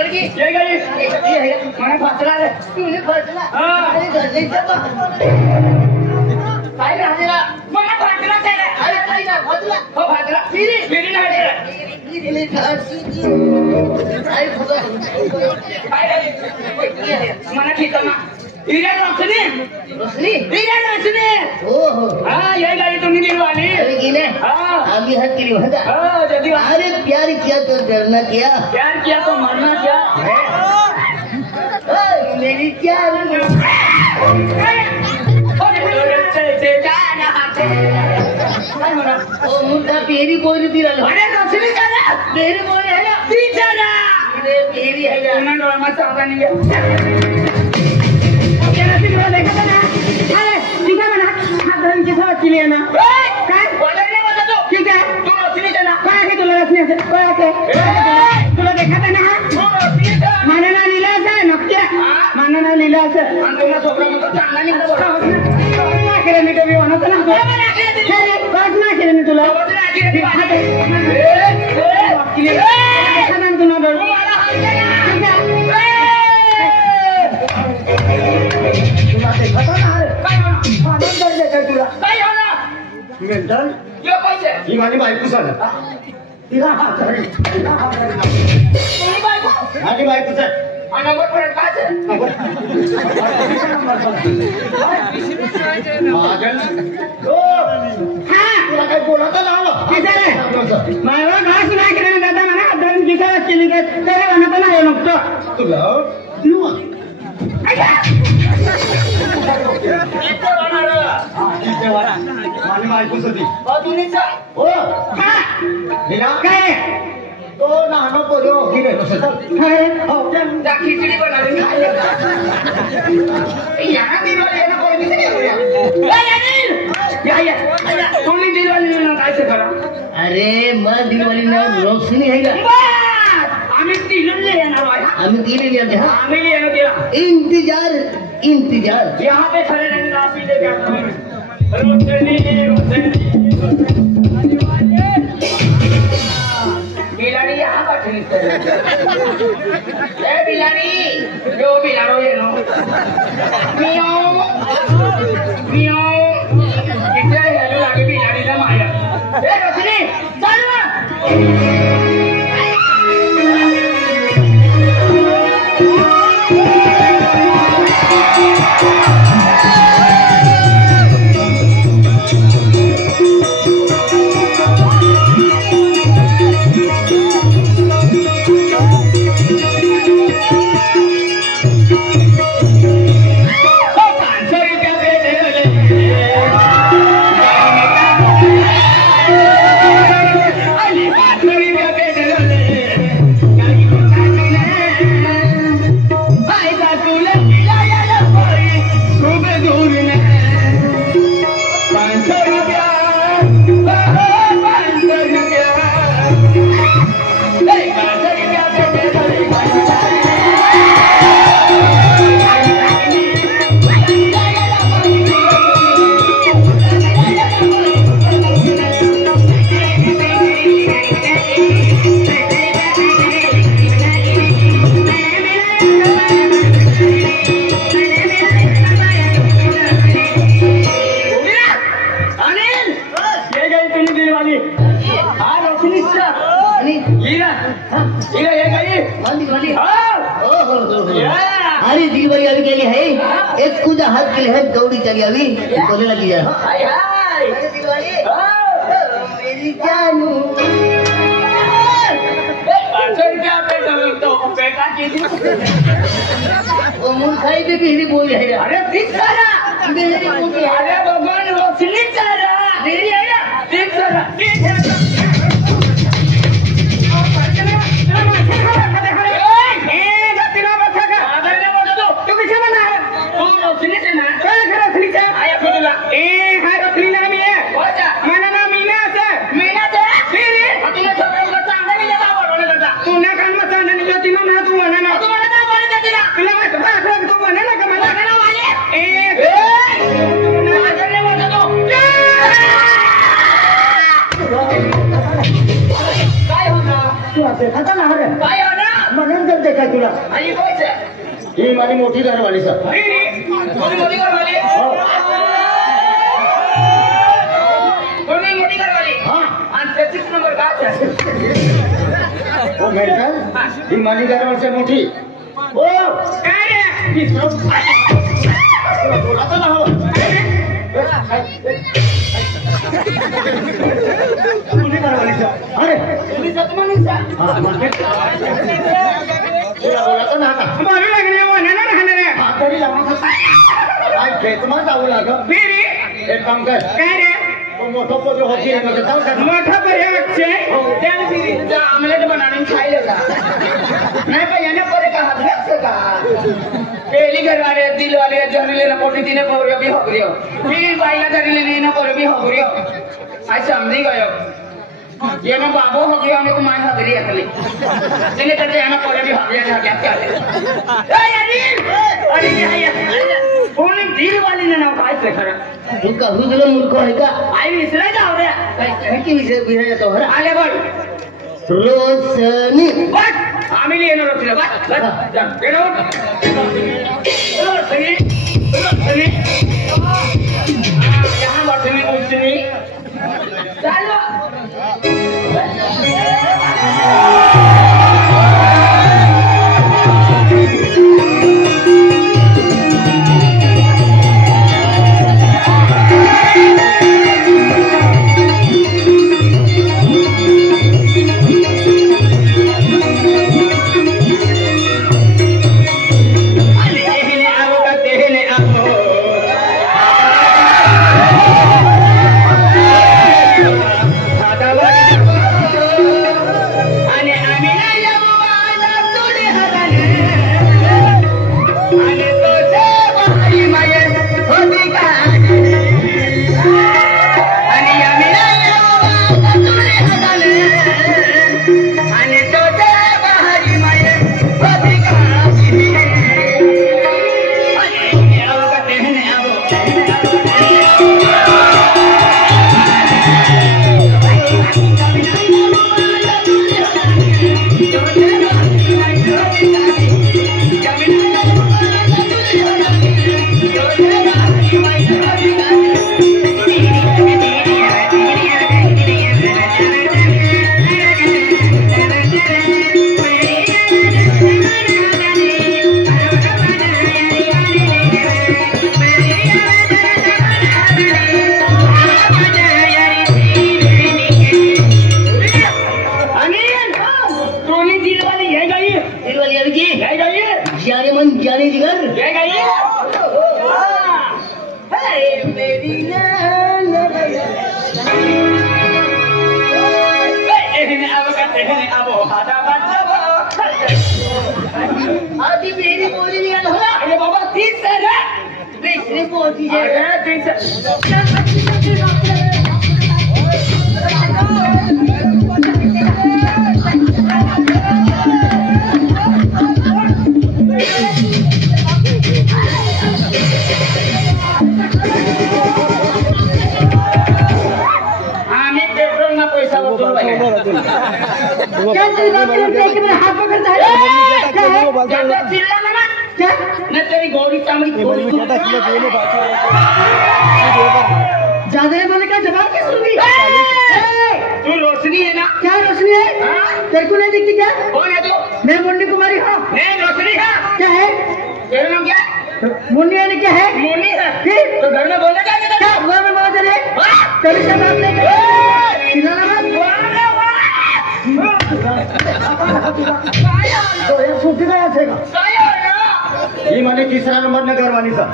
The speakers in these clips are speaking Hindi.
येडगी ये गई मला फासला रे तुझे फासला अरे गजईचा काय राहिला मला फासला त्याला अरे काय ना फासला हो फासला फिरी नाही रे फिरी काय फुगा काय मला ठिकाणा इरा रोशनी हो हो हाँ ये गाड़ी तुमने दिलवाली अरे गिने हाँ आगे हाथ के लिए भगा हाँ जल्दी अरे प्यार किया तो डरना क्या तो मरना क्या मेरी क्या ओ मुद्दा पेरी कोई नहीं दिला अरे रोशनी चला पेरी कोई है ना चला ये पेरी है ना उन्होंने डोर मत सावधान नहीं देखा था ना अरे ठीक है ना हाथ धरने के साथ चिले ना काय बोलने बता दो ठीक है तू रोशनी चला काय के तुला रोशनी से काय के तुला देखा था ना तू रोशनी था मानना लीला से नक्या मानना लीला से अंदर छोकरा मत चांगला नाही बोला ना करे मी कभी होना था ना अरे बस ना करे मी तुला देखा ना तुला डर मेंटल ये पैसे ही माझी बायको सर तिला हात धरी माझी बायको सर नंबर प्लेट काय आहे पागल ओ हां तुला काय बोलता लाव किती मला घास नाही केले दादा मला हात दिसा केली काय त्याला म्हणत नाही नको तुला दिवा माझी बायको सती तुनीचा हो हा काय तो नानो पोरो किरे काय हो त्या खिचडी बनवली याना दिवाळी ना कोणी नाही या तुम्ही दिवाळी ना काय करा अरे मग दिवाळी ना रोशनी है का आम्ही दिलेले येणार आम्ही दिलेले आहे आम्ही येणार दिला इंतजार यहाँ पे खड़े रहेंगे आप ही लेके बिलाड़ी यहाँ बैठी है बिलाड़ी जो बिलाड़ो ये नो मियाओ मियाओ कितना हेलो लागे बिलाड़ी का माया ए रोशनी चल अरे दिलवारी अभी के लिए है एक खुदा हाथ के लिए है दौड़ी चली अभी बोलने लगी है हाय हाय अरे दिलवारी मेरी जानू 500 रुपया पे तो बेटा की वो मुंह खाई पे भी बोल है अरे ठीक सारा मेरी मुंह अरे भगवान रोशनी सारा मेरी है ना ठीक सारा ठीक है म्हणून जर ते काय तुला आई कोच ही माझी मोठी घरवाली सर मोठी घरवाली मोठी घरवाली हा आणि 33 नंबर काय हो मेडकल ही माझी घरवाली मोठी हो काय रे आता ना हो मुली घरवाली सर अरे तुम्ही सतमानीच तुला बोलायचं ना का बाबी लागले वाहनाला राहणार तरी लावून काय खेतमा जाऊ लागं फिरी एक काम कर काय रे मोठं पोते होती मोठा पर्यवेक्षे त्याने फिरी आमलेट बनाने खायले का नाही का याने परे का हात घ्यायचं का पहली घरवाले दिल वाले जहरीले ना पोटी तिने पोरियो भी हो गयो फिर बाईला जहरीले नहीं ना पोरियो भी हो गयो आई समझी गयो ये ना बाबू हो गया हमें कुमार हो गई अकली जिन्हें करते हैं ना पोरियो भी हो गया क्या क्या ए अरे क्या है कोणी दिल वाली ने ना काय से खरा तू कहू दिलो मूर्ख आहे का आई विसराय जाऊ रे काय की विषय बिहाय तो हर आले बोल रोशनी बट आम्ही येणार होतो बट जा गेलो रोशनी रोशनी यहाँ रोशनी रोशनी चलो आधी मेरी बोली नहीं आना अरे बाबा 30 से है इसने बोल दीजिए अरे 30 आम्ही पेट्रोल ना पैसा वसूल हाथ पकड़ता है न तेरी गौरी चामड़ी ज्यादा बोले का जवाब क्या सुनगी तू रोशनी है ना क्या रोशनी है तेरे को नहीं दिखती क्या कौन है तू मैं मुन्नी कुमारी हूँ नहीं रोशनी है क्या है तेरा नाम क्या मुन्नी है क्या है मुन्नी है फिर तो घर में बोलने का क्या घर में बात है कभी से बात नहीं चिल्लाना तो ये छूट गया थे ये मैंने तीसरा नंबर न करवानी था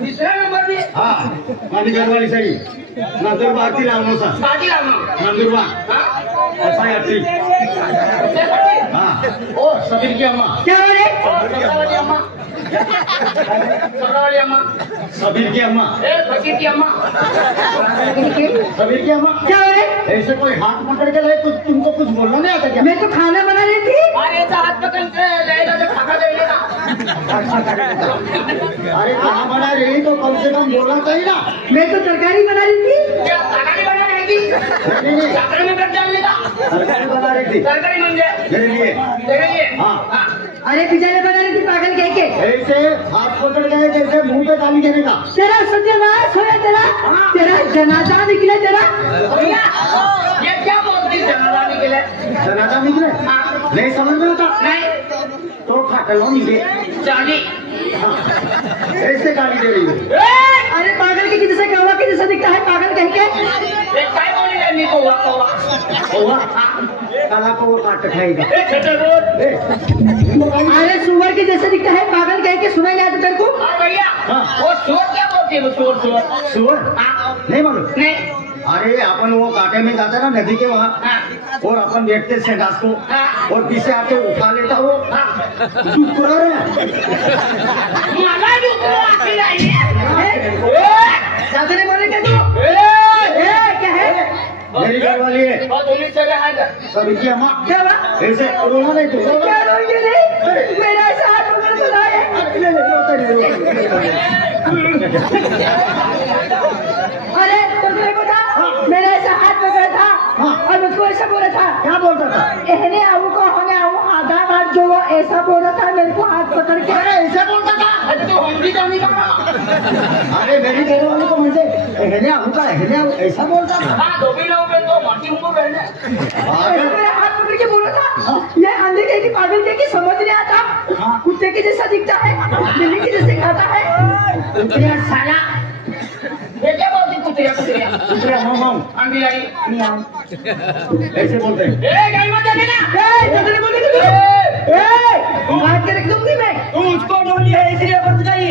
तीसरा नंबर भी हाँ मानी घरवाली सही नंदुर बाती लावनो सा बाती लावनो नंदुर बा ऐसा ही अच्छी हाँ ओ सबीर की अम्मा क्या हो रे सबीर की अम्मा फकीर की अम्मा सबीर की अम्मा क्या है ऐसे कोई हाथ पकड़ के लाए कुछ तुमको कुछ बोलना नहीं आता क्या मैं तो खाना बना रही थी अरे ऐसा हाथ पकड़ के लाएगा जब खाना देगा अरे कहाँ बना रही तो कम से कम बोलना चाहिए ना। मैं तो तरकारी बना रही थी। क्या तरकारी बना रही थी? नहीं तरकारी में कर डालने का? तरकारी बना रही थी तरकारी बन जाए मेरे लिए। तेरे लिए? हाँ। अरे पिज्जा बना रही थी पागल कह के। ऐसे हाथ पकड़ गए जैसे मुंह पे ताली देने का। तेरा सत्यानाश हो तेरा तेरा जनाजा निकले तेरा। भैया ये क्या बोलती जनाजा निकले? जनाजा निकले? हाँ। नहीं समझ में आता नहीं तो फाटल निकले। चाली ऐसे गाली दे रही है। अरे पागल के जैसे कौवा के जैसा दिखता है पागल कह के। एक काय बोली नहीं कौवा कौवा कौवा काला कौवा काट खाएगा। अरे सुअर के जैसे दिखता है पागल कह के। सुना याद तेरे को? भैया वो चोर क्या बोलती है? वो चोर सुअर नहीं मालूम। नहीं अरे अपन वो कांटे में जाता ना नदी के वहाँ और अपन देखते से घास को और पीछे आके उठा लेता वो टुकड़ा रहे। माला डूबो आती रही ज्यादा नहीं बोले क्या तू? क्या है? मेरी घर वाली है बहुत उन्नीस चले हैं सब इनकी अम्मा क्या हुआ? ऐसे रोना नहीं तू क्या रोइए नहीं? मेरा ऐसा हाथ पकड़ तो लाए। अरे तुमने को था मेरा ऐसा हाथ पकड़ा था और मुझको ऐसा बोला था। क्या बोलता था? कहने आओ को होने आओ आधा हाथ जो वो ऐसा बोला था मेरे को हाथ पकड़ के। अरे ऐसा बोलता था? तो हम भी जानी का अरे मेरी घर वाली को मुझे ऐसा बोलता था। हाँ दो भी लोग तो माटी हूँ बहने मेरा हाथ पकड़ के बोला था। ये अंधे कह की पागल कह की समझ नहीं आता। कुत्ते के जैसा दिखता है बिल्ली के जैसे खाता है। कुतिया साला ये क्या बोलती कुतिया कुतिया दूसरे हम आंधी आई ऐसे बोलते हैं। गाय मत देने ना जल्दी बोले बात कर दूंगी मैं। तू उसको डोली है इसलिए बच गई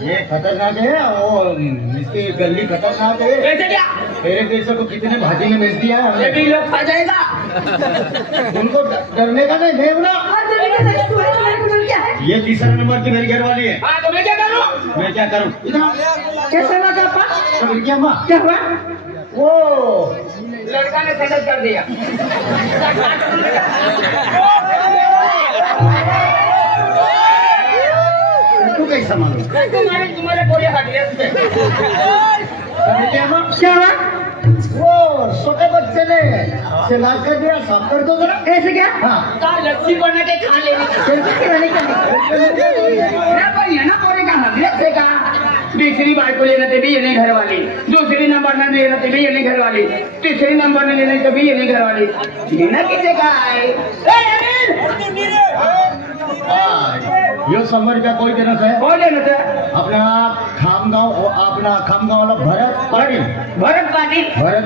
ये खतरनाक है और इसकी गली खतरनाक है। कैसे क्या मेरे जैसे को कितने भाजी में बेच दिया है ये भी लोग खा जाएगा उनको डरने का नहीं भेजना। क्या है? ये तीसरा नंबर की मेरी घर वाली है। हाँ तो मैं क्या करूँ मैं क्या करूँ? कैसा लगा पापा? सब इनकी अम्मा क्या हुआ? वो लड़का ने सेटल कर दिया तू कैसा मालूम? तुम्हारे कोरिया हटिया सब इनकी अम्मा क्या हुआ? वो छोटे बच्चे ने सिला कर दिया साफ कर दो जरा। ऐसे क्या? हाँ लस्सी बना के खा लेने का तीसरी बार को लेना भी ये नहीं घर वाली दूसरी नंबर में लेना भी ये नहीं घर वाली तीसरी नंबर में लेने कभी ये नहीं घर वाली लेना किसे का है यो 100 रुपया कोई देना है कौन लेना था अपना खामगांव वाला भरत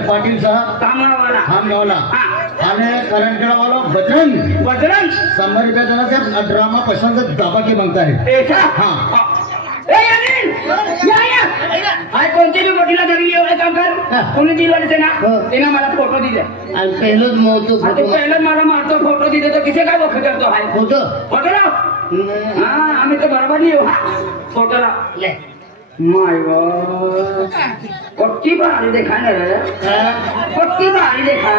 पाटिल साहब कामरा वाला खामगावला हाँ। आणि करंजड़ा वाला बजरंग बजरंग 100 रुपया देना से ड्रामा पसंद दाबा के मांगता है। ऐसा हाँ हाय कोणती बी मोठीला घरी येऊ काम कर कोणी दिलं ते ना तिने मला फोटो दिले पहले मोटो तू पहिलं मला मारतो फोटो दिले तो किसे काय वखत करतो हाय फोटो लाव हाँ आम्ही तो बरोबर नहीं हो फोटो लाव ले माय गॉड पक्की भारी देखा ना रे पक्की भारी देखा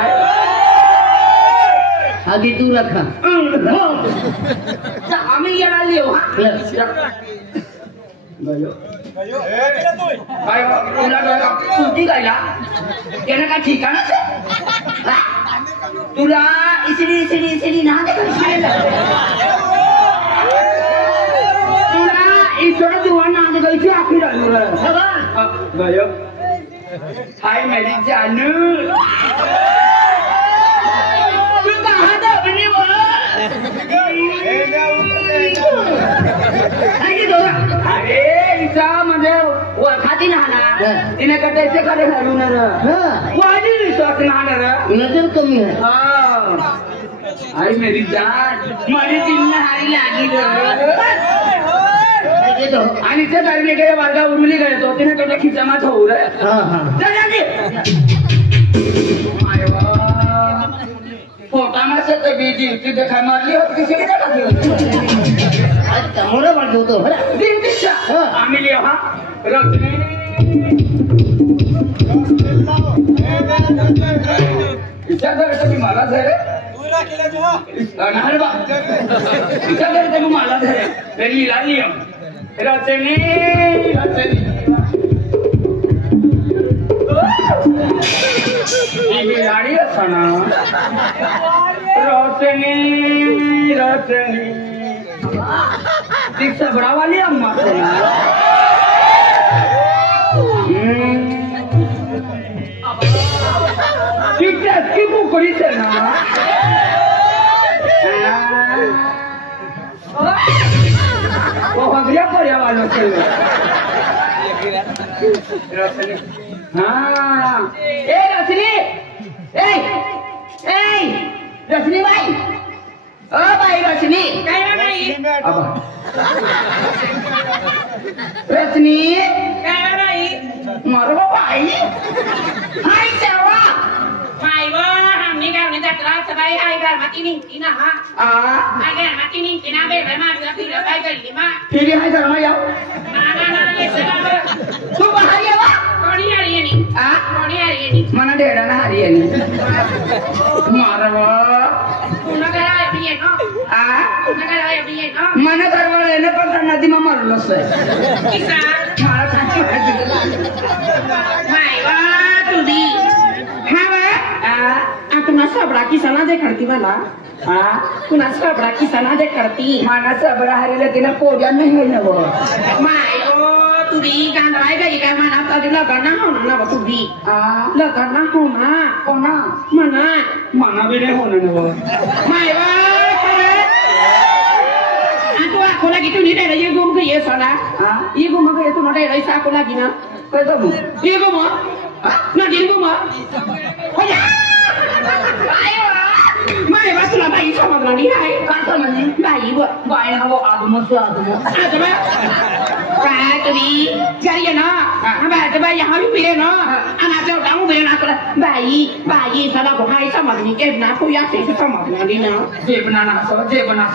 आगे तू रखा आम्ही याला लिहू हा तुझी गायला त्यानं काय ठिकाणच तुला इसरी ना तुला ईश्वर दुआ ना गई आखिर गयो हाय मेरी जानू तू कहाँ था अपनी वो अरे इसा म्हणजे खाती ना तिने का कैसे करे घालून वाली विश्वास ना नजर कमी है। अरे मेरी जान माझी तीन हारी लागी आणि ते करणे गेले वर्गा उरली गए तो तिने कधी खिचामात होऊ रे पोटामा से कभी जीवती देखा मारली होती किसी ने देखा मोरा बात होतो बरा दिन दिशा आम्ही लिहा हा रत्नी विचार कर तुम्ही मला झाले अरे बा इथं करते मग मला तरी लागली रचने गाडी असताना रचनी रचनी ती सबरावाली अम्मा की मोकळीच आहे ना वगैरे पर्यावालो हा ए रचनी रचनी बाई ओ बाई रचनी काय बाई रचनी काय बाई मरो बाई हाय तेव्हा माय व आम्ही गावने जत्रा सबाई आई घर माती निघती ना हा आई घर माती निघती ना बेला मारला फिरला काय करली मा फिरी हाय जरा मा याव ना येते तू बाहेर येवा कोणी आली येणी कोणी आली येणी मना ढेडा ना हरी येणी मारव पुन्हा काय आहे ये ना पुन्हा काय आहे ये ना मना दरवाळ येणे पण त्या नदी मा मारलोस किसा मला काय माय व तुझी तुना सबड़ा किसाना जे करती मला तुना सबड़ा किसाना जे करती माना सबरा हरेला तिला पोजा नाही आहे नव माय ओ तुझी गांडवाय गई काय म्हणा तर लग्न होणार ना तुझी लग्न होणार कोणा म्हणा मना बी नाही होणार नव माय तू आखो लागी तू नीट ये गुम ये साला ये गुम गए तू नोटे रही साको लागी ना कसं मग ये गुम ना ये गुम होया माय बा तुला बाई समजला नाही आहे का समजली बाई व बाय हवं आदमस आदम काय तुम्ही घरी ना बाय बाई यहाँ भी पिले ना आणि आपल्या डांग पिले ना बाई बाई साला भाई समजली के ना तू या से समजला नाही ना जे बनाना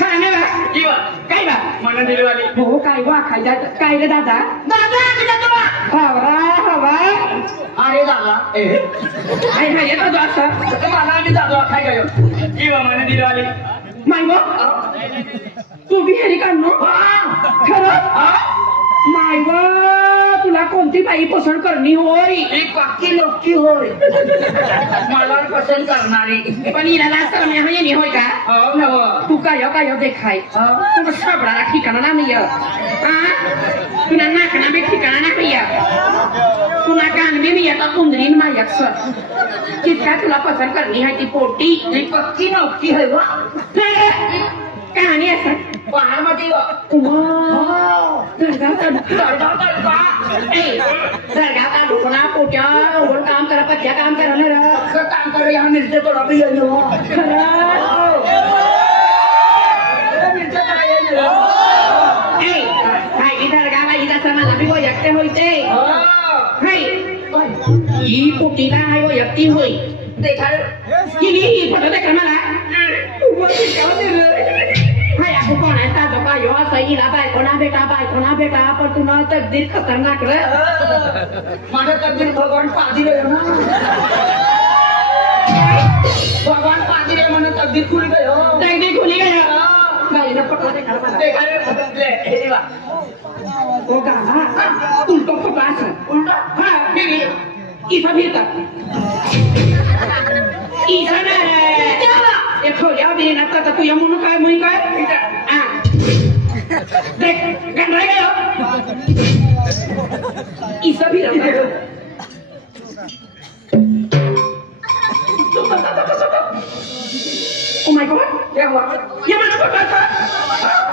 खाणे बा किंवा काय बा मला दिलवाली हो काय वा खायचा काय रे दादा दादा तुला हवा अरे दादा हाय हाय येतो तो असं मला आम्ही जातो काय काय किंवा मला दिलवाली माय मग तू बी हेरी काढ खरं माय व तुला कोणती बाई पसंत करणी होय एक पक्की लोकी होय मला पसंत करणारी पण हिला करणे म्हणजे होय का हो नव तू काय देखाय तुला साबळाला ठिकाणा नाही तुला नाकना बी ठिकाणा नाही तुला कान बी मी येता कुंदरीन मायक्स तितका तुला पसंत करणी आहे ती पोटी एक पक्की नोकी आहे वा कहाणी असं बाहेर मध्ये दरगावता लोकना पोट्या ओढ काम करा पत्या काम करा काम करे यहाँ मिरचे तो रबी दरगावला इथं समाजा बी वैयक्ते होते ही पोटीला आहे वैयक्ती होई देखा ही फोटो देखा मला बेटा पर तू ना तकदीर खतरनाक रे माझा तकदीर भगवान पादी रे ना भगवान पादी रे म्हणून तकदीर खुली गयो तकदीर खुली गयो भाई ना फोटो देखा मला देखा रे हे वा ओ गाना उलटो फोटो असं उलटा हा गेली इसा भीतर इसा ना ये खोल्या बी ना तर तू यमुन काय म्हण काय देख गण रह गयो इसा भी रहा ओ माय गॉड क्या हुआ ये मैंने पता था